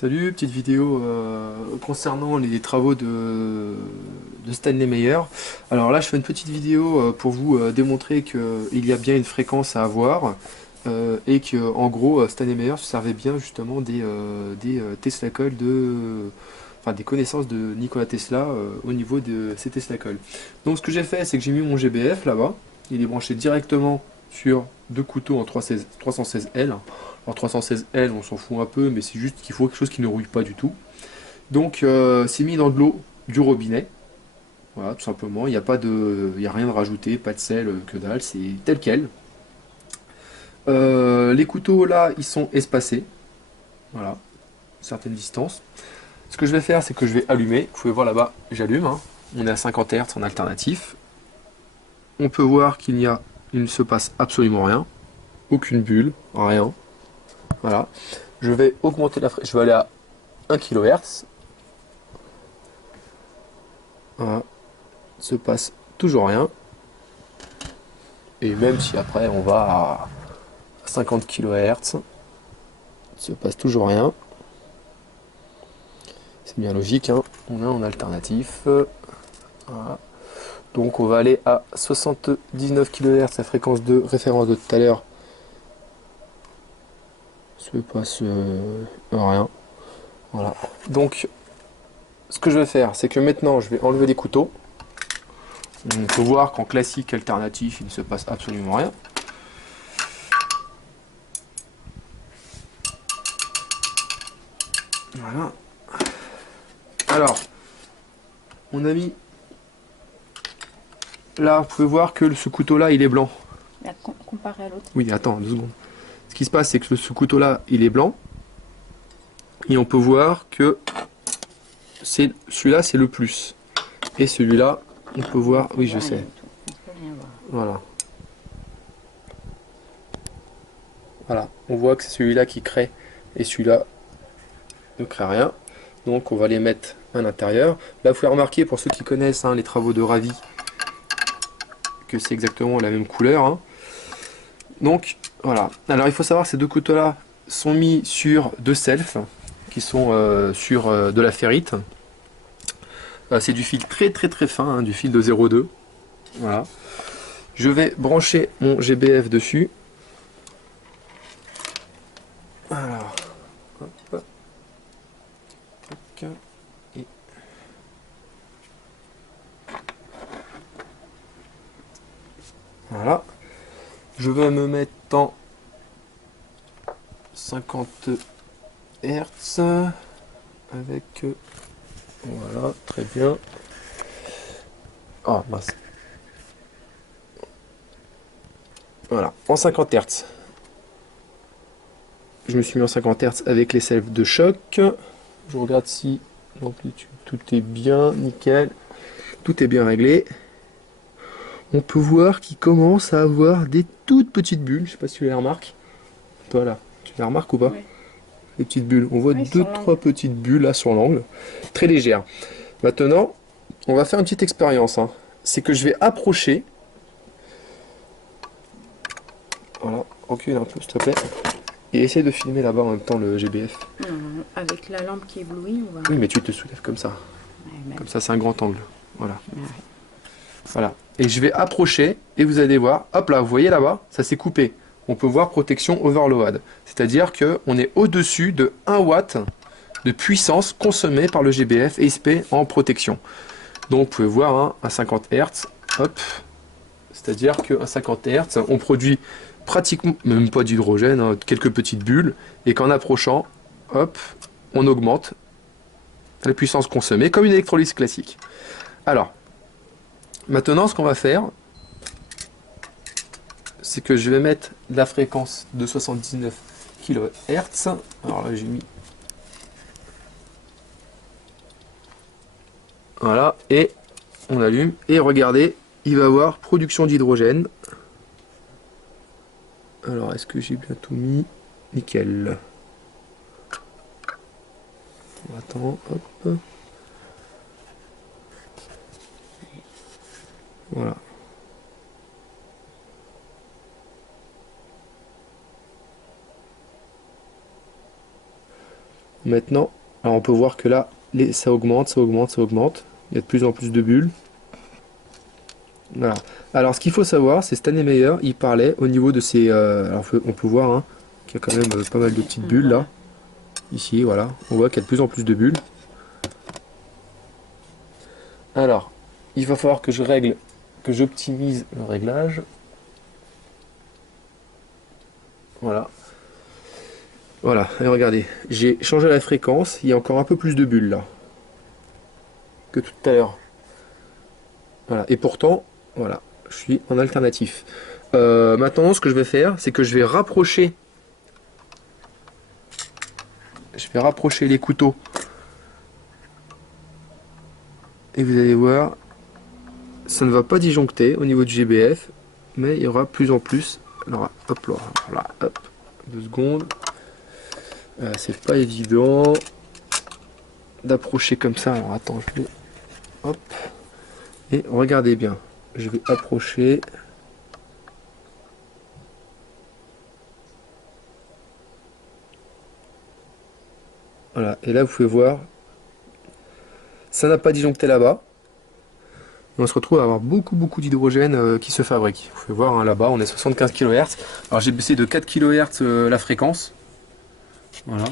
Salut, petite vidéo concernant les travaux de Stanley Meyer. Alors là, je fais une petite vidéo pour vous démontrer qu'il y a bien une fréquence à avoir et que, en gros, Stanley Meyer se servait bien justement des Tesla Coil enfin des connaissances de Nikola Tesla au niveau de ces Tesla Coil. Donc ce que j'ai fait, c'est que j'ai mis mon GBF là-bas. Il est branché directement sur deux couteaux en 316L. Alors 316L, on s'en fout un peu, mais c'est juste qu'il faut quelque chose qui ne rouille pas du tout. Donc c'est mis dans de l'eau du robinet. Voilà, tout simplement. Il y a rien de rajouté, pas de sel, que dalle, c'est tel quel. Les couteaux là, ils sont espacés. Voilà, certaines distances. Ce que je vais faire, c'est que je vais allumer. Vous pouvez voir là-bas, j'allume, hein. On est à 50 Hz en alternatif. On peut voir il ne se passe absolument rien. Aucune bulle, rien. Voilà. Je vais augmenter je vais aller à 1 kHz. Voilà. Il se passe toujours rien. Et même si après on va à 50 kHz, il se passe toujours rien. C'est bien logique, hein. On est en alternatif. Voilà. Donc on va aller à 79 kHz, la fréquence de référence de tout à l'heure. Il se passe rien. Voilà. Donc ce que je vais faire, c'est que maintenant je vais enlever les couteaux. On peut voir qu'en classique alternatif, il ne se passe absolument rien. Voilà. Alors, on a mis... Là, vous pouvez voir que ce couteau-là, il est blanc. Comparé à l'autre. Oui, attends, 2 secondes. Ce qui se passe, c'est que ce couteau-là, il est blanc. Et on peut voir que celui-là, c'est le plus. Et celui-là, on peut voir... Oui, je sais. Voilà. Voilà. On voit que c'est celui-là qui crée. Et celui-là ne crée rien. Donc, on va les mettre à l'intérieur. Là, vous pouvez remarquer, pour ceux qui connaissent les travaux de Ravi, que c'est exactement la même couleur, hein. Donc, voilà. Alors, il faut savoir que ces deux couteaux-là sont mis sur deux selfs, qui sont sur de la ferrite. C'est du fil très très très fin, hein, du fil de 0,2. Voilà. Je vais brancher mon GBF dessus. Alors, hop. Et... Voilà. Je vais me mettre en 50 Hz avec... Voilà, très bien. Oh mince. Voilà, en 50 Hz. Je me suis mis en 50 Hz avec les selfs de choc. Je regarde si l'amplitude, tout est bien, nickel. Tout est bien réglé. On peut voir qu'il commence à avoir des toutes petites bulles. Je sais pas si tu les remarques. Toi là, tu les remarques ou pas? Oui. Les petites bulles. On voit deux, trois petites bulles là sur l'angle. Très légères. Maintenant, on va faire une petite expérience, hein. C'est que je vais approcher. Voilà, recule un peu s'il te plaît. Et essaye de filmer là-bas en même temps le GBF. Avec la lampe qui éblouit, on va... Oui, mais tu te soulèves comme ça. Ouais, Comme ça, c'est un grand angle. Voilà. ouais. Voilà. Et je vais approcher et vous allez voir, hop là, vous voyez là-bas, ça s'est coupé. On peut voir protection overload. C'est-à-dire qu'on est au-dessus de 1 watt de puissance consommée par le GBF ESP en protection. Donc vous pouvez voir, hein, à 50 Hz, hop, c'est-à-dire qu'à 50 Hz, on produit pratiquement, même pas d'hydrogène, hein, quelques petites bulles, et qu'en approchant, hop, on augmente la puissance consommée, comme une électrolyse classique. Alors, maintenant, ce qu'on va faire, c'est que je vais mettre la fréquence de 79 kHz. Alors là, j'ai mis... Voilà, et on allume, et regardez, il va y avoir production d'hydrogène. Alors, est-ce que j'ai bien tout mis? Nickel. Attends, hop. Voilà. Maintenant, alors on peut voir que là, ça augmente, ça augmente, ça augmente. Il y a de plus en plus de bulles. Voilà. Alors ce qu'il faut savoir, c'est Stanley Meyer, il parlait au niveau de ces... alors on peut voir hein, qu'il y a quand même pas mal de petites bulles là. Ici, voilà. On voit qu'il y a de plus en plus de bulles. Alors, il va falloir que je règle, que j'optimise le réglage. Voilà. Voilà, et regardez, j'ai changé la fréquence, il y a encore un peu plus de bulles là que tout à l'heure. Voilà, et pourtant, voilà, je suis en alternatif. Maintenant, ce que je vais faire, c'est que je vais rapprocher les couteaux. Et vous allez voir, ça ne va pas disjoncter au niveau du GBF, mais il y aura plus en plus. Alors, hop là, voilà, hop, 2 secondes. C'est pas évident d'approcher comme ça. Alors attends, je vais, hop, et regardez bien, je vais approcher. Voilà, et là vous pouvez voir, ça n'a pas disjoncté là-bas. On se retrouve à avoir beaucoup d'hydrogène qui se fabrique. Vous pouvez voir hein, là-bas, on est 75 kHz. Alors j'ai baissé de 4 kHz la fréquence. Voilà.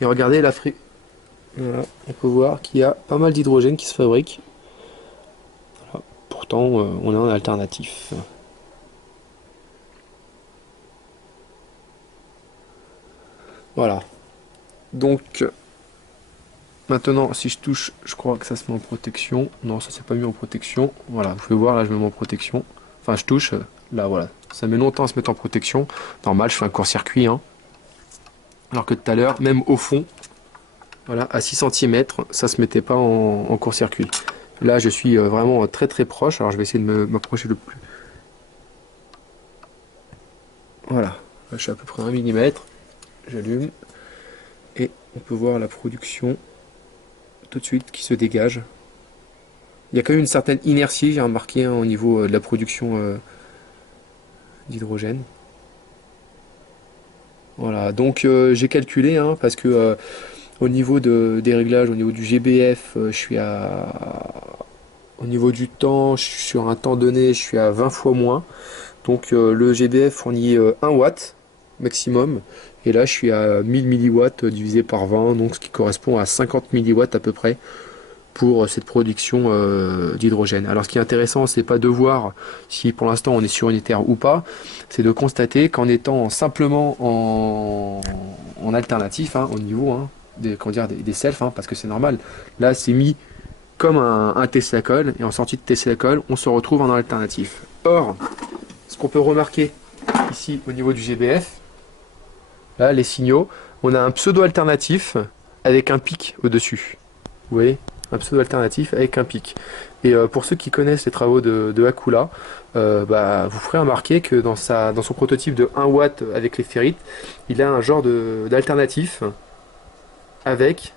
Et regardez la fréquence. Voilà, on peut voir qu'il y a pas mal d'hydrogène qui se fabrique. Voilà. Pourtant, on est en alternatif. Voilà. Donc, maintenant, si je touche, je crois que ça se met en protection. Non, ça s'est pas mis en protection. Voilà, vous pouvez voir, là, je me mets en protection. Enfin, je touche, là, voilà. Ça met longtemps à se mettre en protection. Normal, je fais un court-circuit. Hein. Alors que tout à l'heure, même au fond, voilà, à 6 cm, ça se mettait pas en court-circuit. Là, je suis vraiment très proche. Alors, je vais essayer de m'approcher le plus. Voilà, là, je suis à peu près 1 mm. J'allume. Et on peut voir la production tout de suite qui se dégage. Il y a quand même une certaine inertie, j'ai remarqué, hein, au niveau de la production d'hydrogène. Voilà, donc j'ai calculé, hein, parce que au niveau des réglages, au niveau du GBF, je suis à... Au niveau du temps, sur un temps donné, je suis à 20 fois moins. Donc le GBF fournit 1 watt maximum. Et là, je suis à 1000 milliwatts divisé par 20, donc ce qui correspond à 50 milliwatts à peu près pour cette production d'hydrogène. Alors ce qui est intéressant, c'est pas de voir si pour l'instant on est sur une Terre ou pas, c'est de constater qu'en étant simplement en alternatif, hein, au niveau hein, des selfs, hein, parce que c'est normal, là c'est mis comme un Tesla coil, et en sortie de Tesla coil, on se retrouve en alternatif. Or, ce qu'on peut remarquer ici au niveau du GBF, là les signaux, on a un pseudo alternatif avec un pic au-dessus. Vous voyez, un pseudo alternatif avec un pic. Et pour ceux qui connaissent les travaux de Akula, vous ferez remarquer que dans son prototype de 1 watt avec les ferrites, il a un genre d'alternatif avec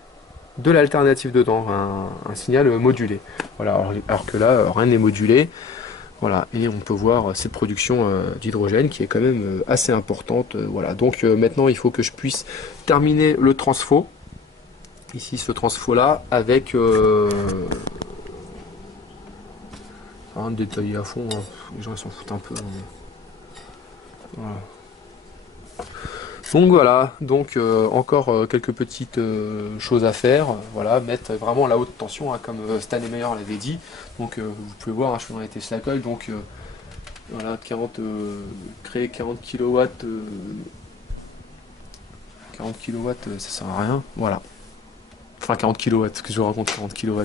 de l'alternative dedans, un signal modulé. Voilà, alors que là, rien n'est modulé. Voilà, et on peut voir cette production d'hydrogène qui est quand même assez importante. Voilà, donc maintenant il faut que je puisse terminer le transfo. Ici, ce transfo-là, avec rien de détaillé à fond, hein. Les gens ils s'en foutent un peu. Voilà. Donc voilà, donc encore quelques petites choses à faire. Voilà, mettre vraiment la haute tension, hein, comme Stanley Meyer l'avait dit. Donc vous pouvez voir, hein, je suis dans les Tesla coil, donc voilà, créer 40 kW, 40 kW, ça sert à rien. Voilà. Enfin 40 kW, ce que je raconte 40 kW.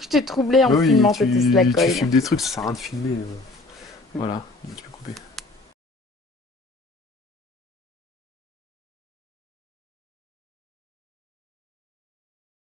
Je t'ai troublé en Oui, filmant ce Tesla tu coil. filmes des trucs, ça sert à rien de filmer. Voilà, tu peux couper.